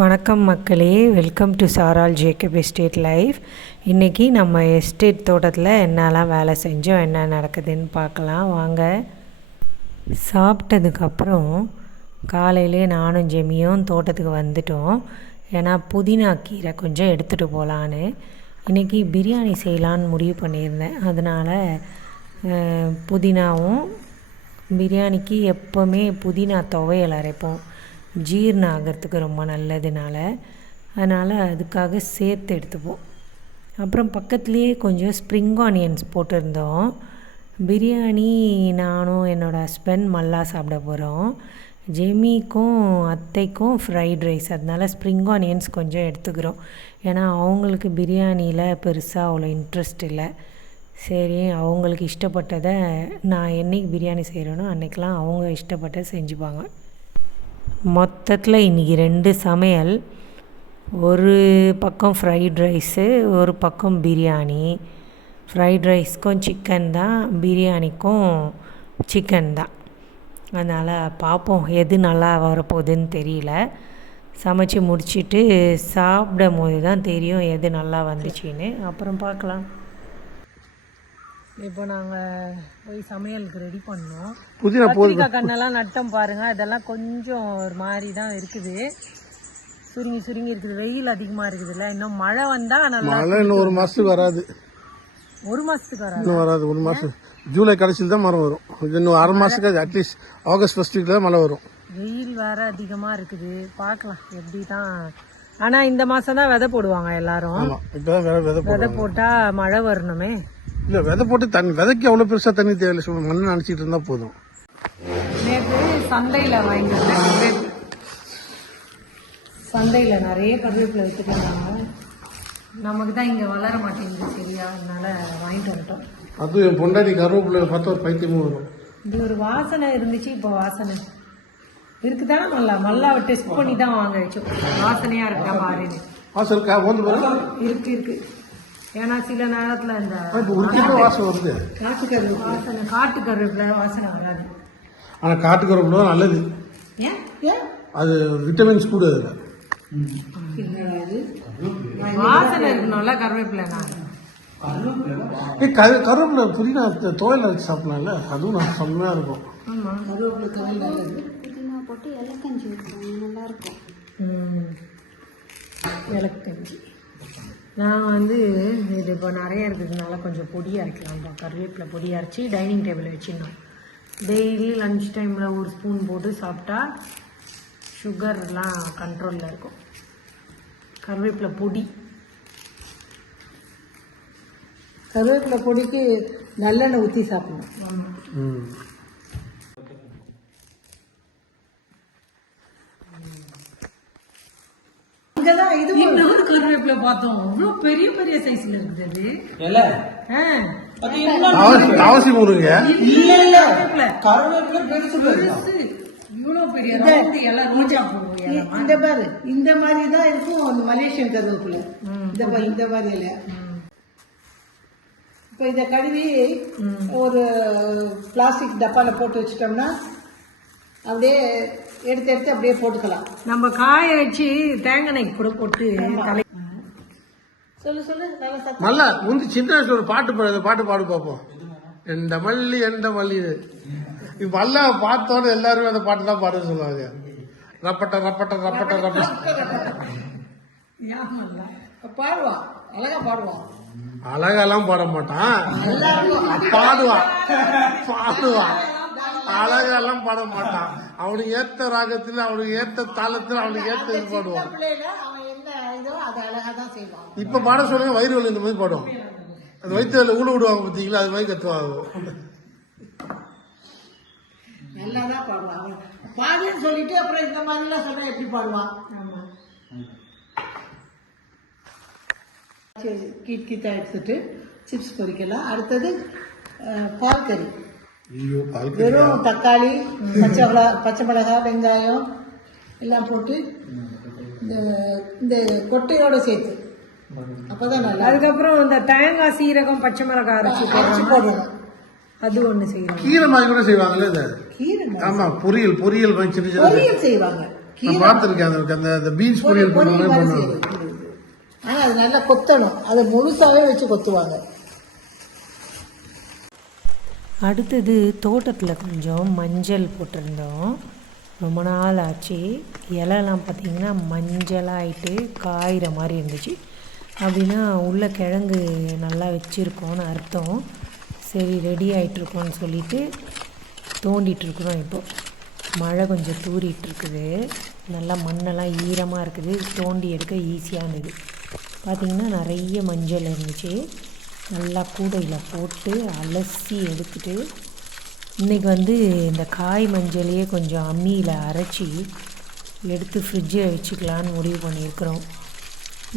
வணக்கம் மக்களே. Welcome to Saral Jacob estate life இன்றைக்கி நம்ம எஸ்டேட் தோட்டத்தில் என்னெல்லாம் வேலை செஞ்சோம் என்ன நடக்குதுன்னு பார்க்கலாம். வாங்க. சாப்பிட்டதுக்கப்புறம் காலையிலே நானும் ஜெமியும் தோட்டத்துக்கு வந்துட்டோம். ஏன்னா புதினா கீரை கொஞ்சம் எடுத்துகிட்டு போகலான்னு இன்றைக்கி பிரியாணி செய்யலான்னு முடிவு பண்ணியிருந்தேன். அதனால் புதினாவும் பிரியாணிக்கு எப்போவுமே புதினா துவையல் அரைப்போம். ஜீரணம் ஆகிறதுக்கு ரொம்ப நல்லதுனால. அதனால் அதுக்காக சேர்த்து எடுத்துப்போம். அப்புறம் பக்கத்துலேயே கொஞ்சம் ஸ்ப்ரிங் ஆனியன்ஸ் போட்டிருந்தோம். பிரியாணி நானும் என்னோடய ஹஸ்பண்ட் மல்லா சாப்பிட போகிறோம் ஜெமிக்கும் அத்தைக்கும் ஃப்ரைட் ரைஸ் அதனால ஸ்ப்ரிங் ஆனியன்ஸ் கொஞ்சம் எடுத்துக்கிறோம். ஏன்னா அவங்களுக்கு பிரியாணியில் பெருசாக அவ்வளோ இன்ட்ரெஸ்ட் இல்லை. சரி அவங்களுக்கு இஷ்டப்பட்டதை நான் என்னைக்கு பிரியாணி செய்கிறேனோ அன்றைக்கெலாம் அவங்க இஷ்டப்பட்ட செஞ்சுப்பாங்க. மொத்தத்தில் இன்றைக்கி ரெண்டு சமையல். ஒரு பக்கம் ஃப்ரைட் ரைஸு ஒரு பக்கம் பிரியாணி. ஃப்ரைட் ரைஸ்க்கும் சிக்கன் தான் பிரியாணிக்கும் சிக்கன் தான். அதனால் பார்ப்போம் எது நல்லா வரப்போகுதுன்னு தெரியல. சமைச்சு முடிச்சுட்டு சாப்பிடும் போது தான் தெரியும் எது நல்லா வந்துச்சுன்னு. அப்புறம் பார்க்கலாம் இப்போ நாங்கள் போய் சமையலுக்கு ரெடி பண்ணோம். புதினா போதும். கண்ணெல்லாம் நட்டம் பாருங்க. அதெல்லாம் கொஞ்சம் ஒரு மாதிரி தான் இருக்குது. சுருங்கி சுருங்கி இருக்குது. வெயில் அதிகமா இருக்குதுல்ல. இன்னும் மழை வந்தா நல்லா மழை இன்னும் ஒரு மாசத்துக்கு வராது. ஒரு மாசத்துக்கு வராது. இன்னும் வராது. ஒரு மாசம். ஜூலை கடைசியில் தான் மரம் வரும். இன்னும் அரை மாசத்துக்கு அட்லீஸ்ட் ஆகஸ்ட் ஃபர்ஸ்ட் வீக்ல தான் மழை வரும். வெயில் வேற அதிகமா இருக்குது. பார்க்கலாம். எப்படி தான் ஆனா இந்த மாசம் தான் விதை போடுவாங்க எல்லாரும். விதை விதை போடும் விதை போட்டா மழை வரணுமே. இல்ல விதை போட்டு தண்ணி விதைக்கு அவ்வளவு பெருசா தண்ணி தேவையில்லை சும்மா மண்ணு நினைச்சிட்டு இருந்தா போதும். சந்தையில வாங்கியிருந்தேன் சந்தையில நிறைய கருவேப்பிலை வச்சுருந்தாங்க நமக்கு தான் இங்க வளர மாட்டேங்குது சரியா? அதனால வாங்கிட்டு வந்துட்டோம். அது என் பொண்டாடி கருவேப்பிள்ளை பார்த்தா ஒரு பைத்தியமும் வரும் இது ஒரு வாசனை இருந்துச்சு இப்போ வாசனை. இருக்குதானே மல்லா? மல்லாவை டெஸ்ட் பண்ணி தான் வாங்க வச்சோம். வாசனையா இருக்கா பாருன்னு வாசல் இருக்கு இருக்கு. ஏன்னா சில நேரத்துல இந்த வாசம் வருது காட்டு கருவேப்பிலை வாசனை காட்டு கருவேப்பிலை வாசனை வராது. ஆனா காட்டு கருவேப்பிலை தான் நல்லது. ஏன்? ஏன்? அது விட்டமின்ஸ் கூட அதுல. வாசனை இருக்கணும்ல கருவேப்பிலை நான். ஏய், கரு- கருவேப்பிலை புதினா தோயில் வச்சு சாப்பிடலாம்ல? அதுவும் நான் செம்மையா இருக்கும். ஆமா. புதினா போட்டு இலக்கஞ்சி வைப்பாங்க நல்லா இருக்கும். ம். நான் வந்து இது இப்போ நிறைய இருக்கிறதுனால கொஞ்சம் பொடி அரைக்கலாம்ப்பா கருவேப்பிலை பொடி அரைச்சி டைனிங் டேபிளில் வச்சிடணும். டெய்லி லன்ச் டைமில் ஒரு ஸ்பூன் போட்டு சாப்பிட்டா சுகர்லாம் கண்ட்ரோலில் இருக்கும். கருவேப்பிலை பொடி. கருவேப்பிலை பொடிக்கு நல்லெண்ணெய் ஊற்றி சாப்பிடணும். இங்கதான் இது இன்னொரு கருவேப்பிலை பார்த்தோம். அவ்வளோ பெரிய பெரிய சைஸில் இருக்குது அது ஆ அவசி- அவசியம் முருங்க கருவேப்பிலை. கருவேப்பிலை பெருசு பெருசு. இவ்வளோ பெரிய. இலை ரோஜா இந்த பாரு இந்த மாதிரி தான் இருக்கும் அந்த மலேசியன் கருவேப்பிலை. இந்த பாரு இந்த மாதிரி இல்லை இப்போ இதை கழுவி ஒரு பிளாஸ்டிக் டப்பால போட்டு வச்சிட்டோம்னா அப்படியே எடுத்து எடுத்து அப்படியே போட்டுக்கலாம். நம்ம காய வச்சு தேங்காய் கூட போட்டு தலை சொல்லு சொல்லு நல்லா முந்தி சின்ன வயசுல ஒரு பாட்டு பாடு அந்த பாட்டு பாடு பார்ப்போம் எந்த மல்லி எந்த மல்லி. இப்ப அல்ல பார்த்தோன்னு எல்லாருமே அந்த பாட்டு தான் பாட சொல்லுவாங்க. ரப்பட்ட ரப்பட்ட ரப்பட்ட ரப்பட்ட பாடுவான் அழகா பாடுவான் அழகெல்லாம் பாட மாட்டான். பாடுவான் பாடுவான் அழகெல்லாம் பாட மாட்டான். அவனுக்கு ஏத்த ராகத்துல அவனுக்கு ஏத்த தாளத்துல அவனுக்கு ஏத்த இது பாடுவான். இப்ப பாட சொல்லுங்க வயிறு வலி இந்த மாதிரி பாடுவான் அந்த வயிற்றுல ஊடு விடுவாங்க பார்த்தீங்களா அது மாதிரி கத்துவாங்க. நல்லா தான் பாடுவான் பாடுன்னு சொல்லிட்டு அப்புறம் இந்த மாதிரிலாம் சொன்னா எப்படி பாடுவான்? கீட் கீத்தா எடுத்துட்டு சிப்ஸ் பொரிக்கலாம் அடுத்தது பால் கறி வெறும் தக்காளி பச்சை மிளகா பச்சை மிளகாய் வெங்காயம் எல்லாம் போட்டு இந்த இந்த கொட்டையோட சேர்த்து. அப்பதான் நல்லா அதுக்கப்புறம் இந்த தேங்காய் சீரகம் பச்சை மிளகாய் அரைச்சி அரைச்சி போடணும் அது ஒன்று செய்யலாம் கீரை மாதிரி கூட செய்வாங்கல்ல இதை? கீரை ஆமா பொரியல் பொரியல் சின்ன சின்ன பொரியல் செய்வாங்க. நான் பார்த்துருக்கேன் அந்த அந்த பீன்ஸ் பொரியல் பண்ணுவாங்க செய்யுது. ஆனா அது நல்லா கொத்தணும். அதை முழுசாவே வச்சு கொத்துவாங்க. அடுத்தது தோட்டத்தில் கொஞ்சம் மஞ்சள் போட்டிருந்தோம். ரொம்ப நாள் ஆச்சு. இலைலாம் பார்த்திங்கன்னா மஞ்சளாகிட்டு காயிற மாதிரி இருந்துச்சு. அப்படின்னா உள்ள கிழங்கு நல்லா வச்சுருக்கோன்னு அர்த்தம். சரி ரெடி ஆகிட்ருக்கோன்னு சொல்லிட்டு தோண்டிகிட்ருக்குறோம் இப்போது மழை கொஞ்சம் தூரிட்டுருக்குது நல்லா மண்ணெல்லாம் ஈரமாக இருக்குது. தோண்டி எடுக்க ஈஸியாக இருந்தது. பார்த்திங்கன்னா நிறைய மஞ்சள் இருந்துச்சு. நல்லா கூடையில் போட்டு அலசி எடுத்துட்டு இன்றைக்கி வந்து இந்த காய் மஞ்சளையே கொஞ்சம் அம்மியில் அரைச்சி எடுத்து ஃப்ரிட்ஜில் வச்சுக்கலான்னு முடிவு பண்ணியிருக்கிறோம்.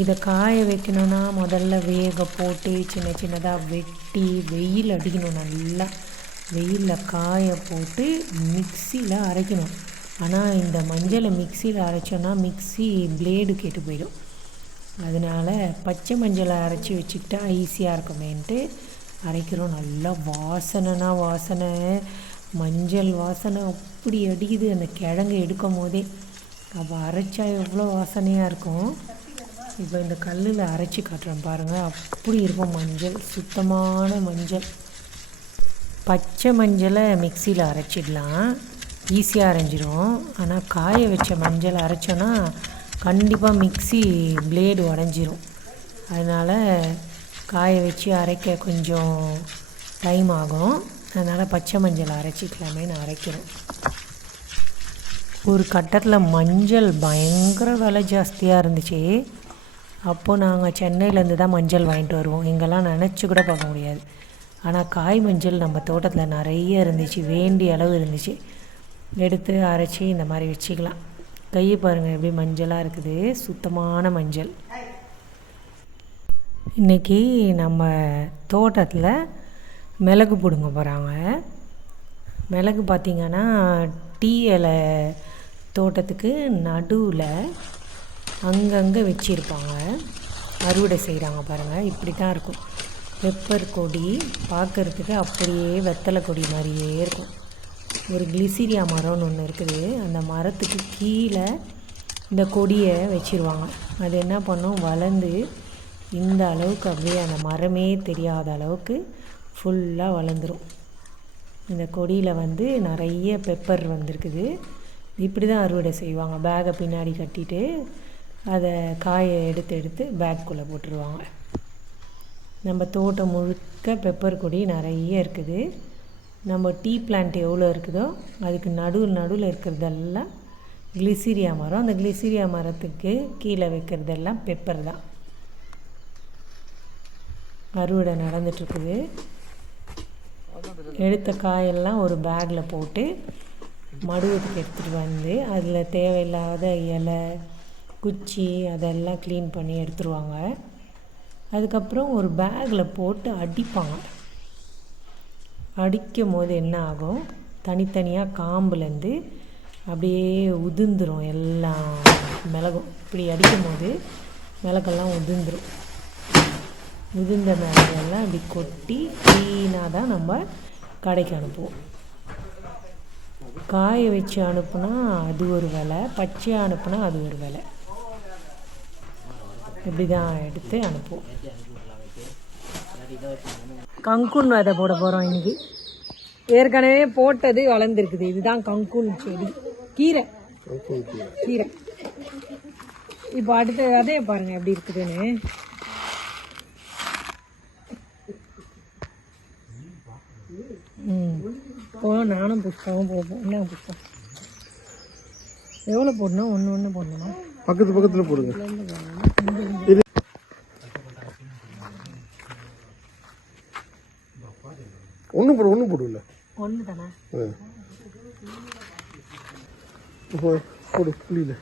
இதை காய வைக்கணும்னா முதல்ல வேக போட்டு சின்ன சின்னதாக வெட்டி வெயில் அடிக்கணும். நல்லா வெயிலில் காய போட்டு மிக்சியில் அரைக்கணும். ஆனால் இந்த மஞ்சளை மிக்சியில் அரைச்சோன்னா மிக்ஸி பிளேடு கெட்டு போயிடும். அதனால் பச்சை மஞ்சளை அரைச்சி வச்சுக்கிட்டா ஈஸியாக இருக்குமேன்ட்டு அரைக்கிறோம். நல்லா வாசனைனா வாசனை. மஞ்சள் வாசனை அப்படி அடிக்குது. அந்த கிழங்கு எடுக்கும் போதே அப்போ அரைச்சா எவ்வளோ வாசனையாக இருக்கும். இப்போ இந்த கல்லில் அரைச்சி காட்டுறேன் பாருங்கள் அப்படி இருக்கும் மஞ்சள். சுத்தமான மஞ்சள். பச்சை மஞ்சளை மிக்சியில் அரைச்சிடலாம். ஈஸியாக அரைஞ்சிரும். ஆனால் காய வச்ச மஞ்சள் அரைச்சோன்னா கண்டிப்பாக மிக்ஸி பிளேடு உடஞ்சிரும். அதனால் காய வச்சு அரைக்க கொஞ்சம் டைம் ஆகும். அதனால் பச்சை மஞ்சள் அரைச்சிக்கலாமே நான் அரைக்கிறோம் ஒரு கட்டத்தில் மஞ்சள் பயங்கர விலை ஜாஸ்தியாக இருந்துச்சு. அப்போது நாங்கள் சென்னையிலேருந்து தான் மஞ்சள் வாங்கிட்டு வருவோம். இங்கெல்லாம் நினச்சி கூட பார்க்க முடியாது. ஆனால் காய் மஞ்சள் நம்ம தோட்டத்தில் நிறைய இருந்துச்சு. வேண்டிய அளவு இருந்துச்சு. எடுத்து அரைச்சி இந்த மாதிரி வச்சுக்கலாம். கையை பாருங்கள் எப்படி மஞ்சளாக இருக்குது. சுத்தமான மஞ்சள். இன்றைக்கி நம்ம தோட்டத்தில் மிளகு பிடுங்க போகிறாங்க மிளகு பார்த்திங்கன்னா டீ இலை தோட்டத்துக்கு நடுவில் அங்கங்கே வச்சுருப்பாங்க. அறுவடை செய்கிறாங்க பாருங்கள் இப்படி தான் இருக்கும். பெப்பர் கொடி பார்க்குறதுக்கு அப்படியே வெத்தலை கொடி மாதிரியே இருக்கும். ஒரு கிளிசீரியா மரம்னு ஒன்று இருக்குது. அந்த மரத்துக்கு கீழே இந்த கொடியை வச்சிருவாங்க. அது என்ன பண்ணும்? வளர்ந்து இந்த அளவுக்கு அப்படியே அந்த மரமே தெரியாத அளவுக்கு ஃபுல்லாக வளர்ந்துடும் இந்த கொடியில் வந்து நிறைய பெப்பர் வந்திருக்குது. இப்படி தான் அறுவடை செய்வாங்க. பேகை பின்னாடி கட்டிட்டு அதை காயை எடுத்து எடுத்து பேக்குள்ளே போட்டுருவாங்க. நம்ம தோட்டம் முழுக்க பெப்பர் கொடி நிறைய இருக்குது. நம்ம டீ பிளான்ட் எவ்வளோ இருக்குதோ அதுக்கு நடுவில் நடுவில் இருக்கிறதெல்லாம் கிளிசீரியா மரம். அந்த கிளிசீரியா மரத்துக்கு கீழே வைக்கிறதெல்லாம் பெப்பர் தான். அறுவடை நடந்துட்டுருக்குது எடுத்த காயெல்லாம் ஒரு பேக்கில் போட்டு மடுவத்துக்கு எடுத்துகிட்டு வந்து அதில் தேவையில்லாத இலை குச்சி அதெல்லாம் க்ளீன் பண்ணி எடுத்துருவாங்க. அதுக்கப்புறம் ஒரு பேக்கில் போட்டு அடிப்பாங்க. அடிக்கும் போது என்ன ஆகும்? தனித்தனியாக காம்புலேருந்து அப்படியே உதிர்ந்துடும் எல்லாம் மிளகும். இப்படி அடிக்கும் போது மிளகெல்லாம் உதிர்ந்துடும் உதிர்ந்த மிளகெல்லாம் இப்படி கொட்டி க்ளீனாக தான் நம்ம கடைக்கு அனுப்புவோம். காய வச்சு அனுப்புனா அது ஒரு விலை பச்சையாக அனுப்புனா அது ஒரு விலை. இப்படி தான் எடுத்து அனுப்புவோம். கங்குன் விதை போட போகிறோம் இன்னைக்கு. ஏற்கனவே போட்டது வளர்ந்துருக்குது. இதுதான் கங்குன் செடி. கீரை. கீரை. இப்போ அடுத்த விதைய பாருங்க எப்படி இருக்குதுன்னு. ம். நானும் புஷ்பாவும் போப்போம் என்ன புஷ்பம் எவ்வளோ போடணும்? ஒன்று ஒன்று போடணுமா? பக்கத்து பக்கத்தில் போடுங்க. ஒன்று போடு ஒன்று போடுல. ஒன்று தானே போடு புளியில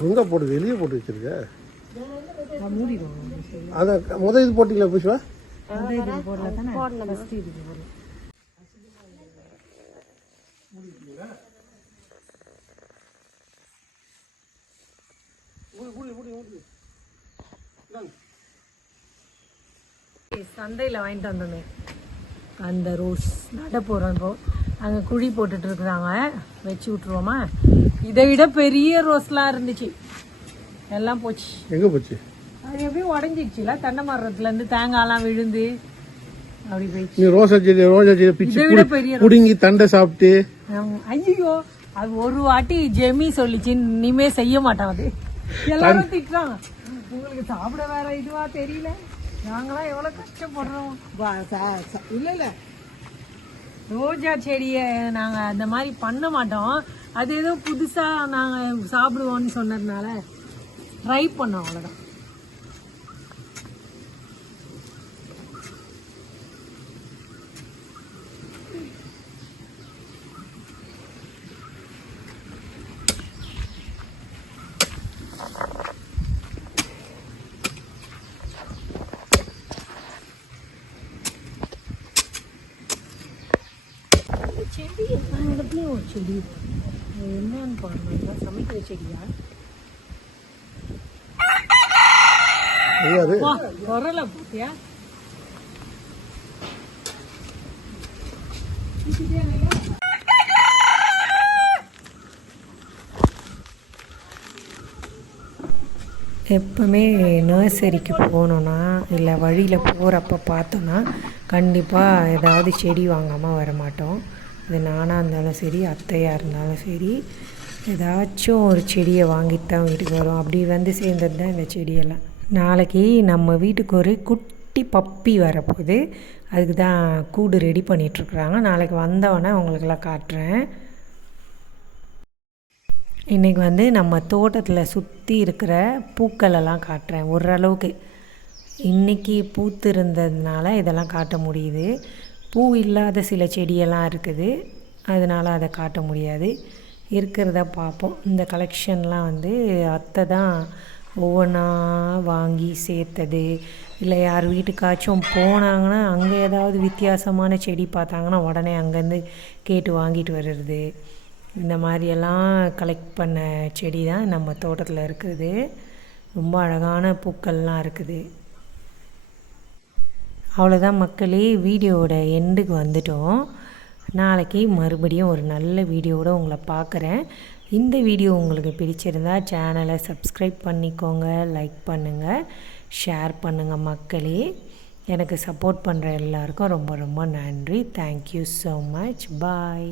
எங்கே போடு வெளியே போட்டு வச்சிருக்க? நான் மூடிடுவோம் சரி அதை முத இது போட்டீங்களா இது போடல தானே ஃபஸ்ட்டு இது போடல சந்தையில் வாங்கிட்டு வந்தோமே. அந்த ரோஸ் நட போகிறோம் இப்போ. அங்கே குழி போட்டுட்டு இருக்கிறாங்க. வச்சு விட்ருவோமா இதை விட பெரிய ரோஸ்லாம் இருந்துச்சு. எல்லாம் போச்சு. எங்க போச்சு? அது எப்படியும் உடஞ்சிடுச்சுல தென்னை மரத்துலேருந்து தேங்காய்லாம் விழுந்து அப்படி போயிடுச்சு. ரோசா செடி ரோஜா செடி பிச்சு பெரிய புடுங்கி தண்டை சாப்பிட்டு. ஐயோ அது ஒரு வாட்டி ஜெமி சொல்லிச்சு இனிமே செய்ய மாட்டான் அது. எல்லாரும் திட்டுறாங்க. உங்களுக்கு சாப்பிட வேற இதுவா தெரியல. நாங்களாம் எவ்வளவு கஷ்டப்படுறோம். இல்ல இல்ல. ரோஜா செடியை நாங்க அந்த மாதிரி பண்ண மாட்டோம். அது ஏதோ புதுசா நாங்க சாப்பிடுவோம்னு சொன்னதுனால ட்ரை பண்ணோம் அவ்வளவுதான் செடி எல்லா இடத்துலயும் ஒரு செடி. என்னன்னு பாருங்க சமைக்கிற செடியா குரலை எப்பவுமே நர்சரிக்கு போனோன்னா இல்லை வழியில் போகிறப்ப பார்த்தோன்னா கண்டிப்பாக ஏதாவது செடி வாங்காமல் வர இது அது நானாக இருந்தாலும் சரி அத்தையாக இருந்தாலும் சரி ஏதாச்சும் ஒரு செடியை வாங்கிட்டு தான் வீட்டுக்கு வரும் அப்படி வந்து சேர்ந்தது தான் இந்த செடியெல்லாம். நாளைக்கு நம்ம வீட்டுக்கு ஒரு குட்டி பப்பி வரப்போகுது. அதுக்கு தான் கூடு ரெடி பண்ணிகிட்ருக்குறாங்க நாளைக்கு வந்தவொடனே உங்களுக்கெல்லாம் காட்டுறேன். இன்றைக்கி வந்து நம்ம தோட்டத்தில் சுற்றி இருக்கிற பூக்களெல்லாம் காட்டுறேன். ஓரளவுக்கு. இன்றைக்கி பூத்து இருந்ததுனால இதெல்லாம் காட்ட முடியுது. பூ இல்லாத சில செடியெல்லாம் இருக்குது. அதனால் அதை காட்ட முடியாது. இருக்கிறத பார்ப்போம். இந்த கலெக்ஷன்லாம் வந்து அத்தை தான் ஒவ்வொன்றா வாங்கி சேர்த்தது. இல்லை யார் வீட்டுக்காச்சும் போனாங்கன்னா அங்கே ஏதாவது வித்தியாசமான செடி பார்த்தாங்கன்னா உடனே அங்கேருந்து கேட்டு வாங்கிட்டு வர்றது. இந்த மாதிரியெல்லாம் கலெக்ட் பண்ண செடி தான் நம்ம தோட்டத்தில் இருக்குது. ரொம்ப அழகான பூக்கள்லாம் இருக்குது. அவ்வளோதான் மக்களே வீடியோவோட எண்டுக்கு வந்துட்டோம். நாளைக்கு மறுபடியும் ஒரு நல்ல வீடியோவோட உங்களை பார்க்குறேன். இந்த வீடியோ உங்களுக்கு பிடிச்சிருந்தா சேனலை சப்ஸ்கிரைப் பண்ணிக்கோங்க லைக் பண்ணுங்கள் ஷேர் பண்ணுங்கள் மக்களே. எனக்கு சப்போர்ட் பண்ணுற எல்லாருக்கும் ரொம்ப ரொம்ப நன்றி. Thank you so much bye